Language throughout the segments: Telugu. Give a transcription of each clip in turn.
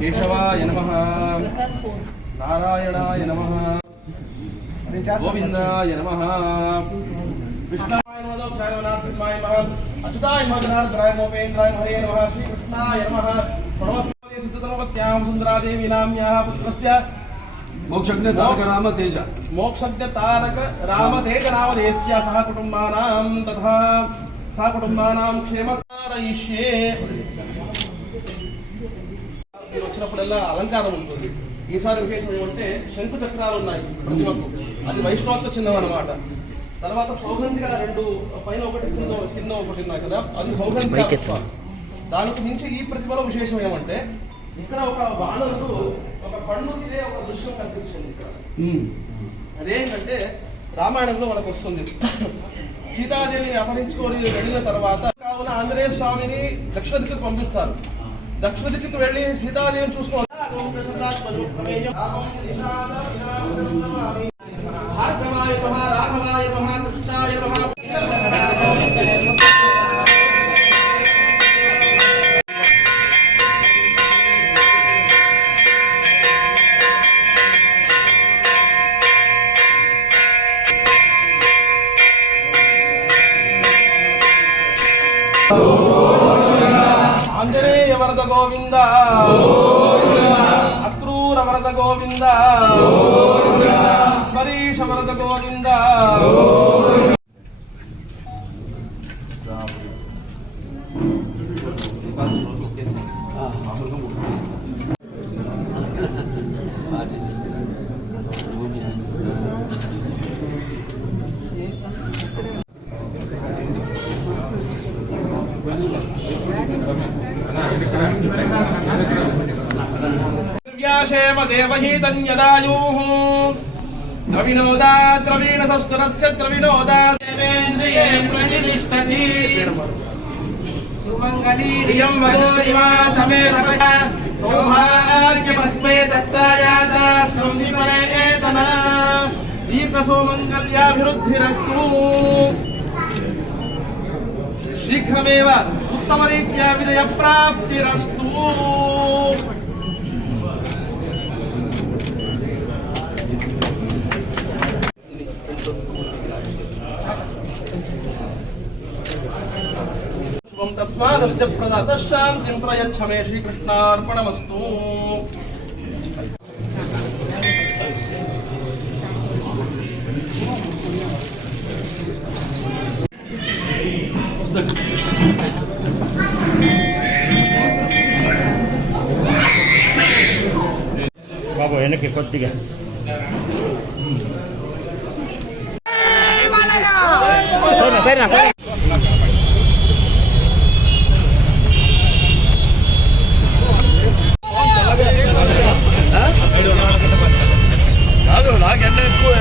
కేశవాయ నమః, నారాయణాయ నమః, గోవిందాయ నమః, కృష్ణాయ నమః, క్షారవనాథాయ నమః, అచ్యుతాయ నమః, జనార్దనాయ మోపేంద్రాయ హరే నమః, శ్రీకృష్ణాయ నమః. ప్రణవస్వతి సిద్ధతమవత్యాం సుందరాదేవి నామ్యాః పుత్రస్య మోక్షజ్ఞ తారక రామ తేజ మోక్షజ్ఞ తారక రామ తేజ నామధేయస్య సహ కుటుంబానాం తథా సహ కుటుంబానాం క్షేమసారయిష్యే. మీరు వచ్చినప్పుడల్లా అలంకారం ఉంటుంది. ఈసారి విశేషం ఏమంటే శంకు చక్రాలు ఉన్నాయి ప్రతిమకు. అది వైష్ణవత్వ చిహ్నం అన్నమాట. తర్వాత సౌగంధిగా రెండు పైన ఒకటి కింద ఒకటి ఉన్నాయి కదా, అది సౌగంధిక. దానికి మించి ఈ ప్రతిమలో విశేషం ఏమంటే ఇక్కడ ఒక వానరుడు ఒక కన్ను తినే ఒక దృశ్యం కనిపిస్తుంది ఇక్కడ. అదేంటంటే రామాయణంలో మనకు వస్తుంది. సీతాదేవిని అపహరించుకొని వెళ్ళిన తర్వాత కావున ఆంజనేయ స్వామిని దక్షిణ దిక్కుకు పంపిస్తారు. దక్షిణ దిక్కుకు వెళ్ళి సీతాదేవిని చూసుకోవాలి. భార్గవాయ నమః, రాఘవాయ నమః, కృష్ణాయ నమః. ఆంజనేయ వరద గోవింద, అక్రూర వరద గోవింద, పరీష వరద గోవింద. ేమ దేవహీతం యదాయూః ద్రవిణోదా ద్రవీణసస్తురస్య ద్రవిణోదా దేవేంద్రియే ప్రతిష్టతి సుమంగళీ ప్రియం వదోరిమా సమేతపశ సౌభాగ్యమస్మే దత్తాయాదా స్వం విపరేతన దీర్ఘసౌమంగళ్యాభివృద్ధిరస్తు. శీఘ్రమేవ ఉత్తమరీత్యా విజయప్రాప్తిరస్తు. తస్మాదస్య ప్రదాత శాంతిం ప్రయచ్చమే. శ్రీకృష్ణార్పణమస్తు. బాబు వెనక్కి కొద్దిగా సరేనా సరే. నాకెంత ఎక్కువ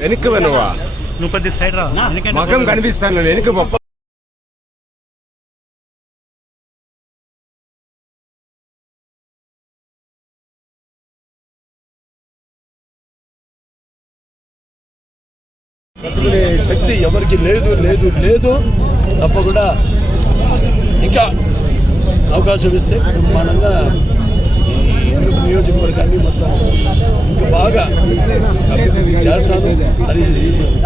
వెనక్కి వెనువా నువ్వు కొద్ది సైడ్ రా, మకం కనిపిస్తాను వెనక్కి పప్ప. తట్టుకునే శక్తి ఎవరికి లేదు లేదు లేదు. తప్పకుండా ఇంకా అవకాశం ఇస్తే బ్రహ్మాండంగా నియోజకవర్గాన్ని మొత్తం ఇంకా బాగా చేస్తాను అని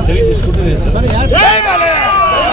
తెలియజేసుకుంటూ చేస్తాను.